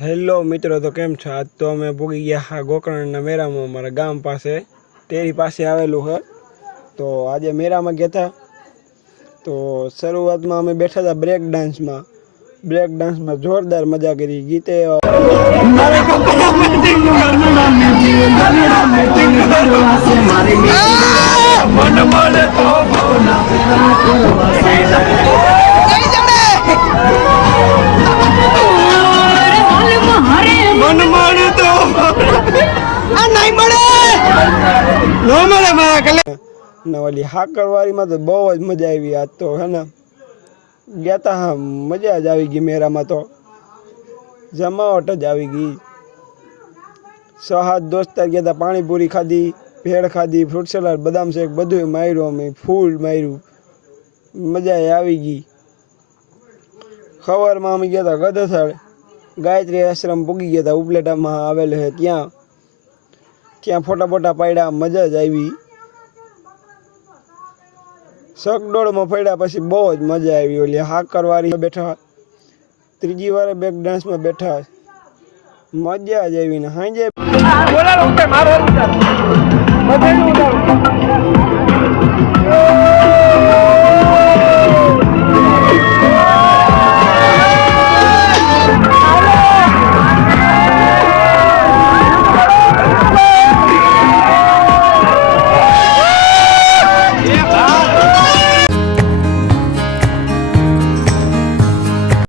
Hello મિત્રો, તો કેમ છો? આજ તો અમે પૂગી ગયા હા ગોકર્ણના મેળામાં, અમારા ગામ પાસે ટેરી પાસે આવેલું છે. તો આજે મેળામાં ગયા હતા. તો શરૂઆતમાં અમે બેઠા હતા બ્રેક ડાન્સમાં જોરદાર મજા કરી. ગીતે ઓલી હાકરવારીમાં તો બહુ જ મજા આવી. આજ તો હે ને ગયા તા, હા મજા જ આવી ગઈ. મેળામાં તો જમાવટ જ આવી ગઈ. 6-7 દોસ્તાર ગયા હતા. પાણીપુરી ખાધી, ભેળ ખાધી, ફ્રૂટ સલાડ, બદામ શેક બધું માર્યું. અમે ફૂલ માર્યું, મજા આવી ગઈ. સવારમાં અમે ગયા હતા ગધેથળ ગાયત્રી આશ્રમ પૂગી ગયા હતા. ઉપલેટામાં આવેલ છે ત્યાં ફોટા પાડ્યા, મજા જ આવી. શકડોળમાં પડ્યા પછી બહુ જ મજા આવી. ઓલી હાકરવારી બેઠા, ત્રીજી વાર બ્રેક ડાન્સમાં બેઠા, મજા જ આવી. ને હાંજે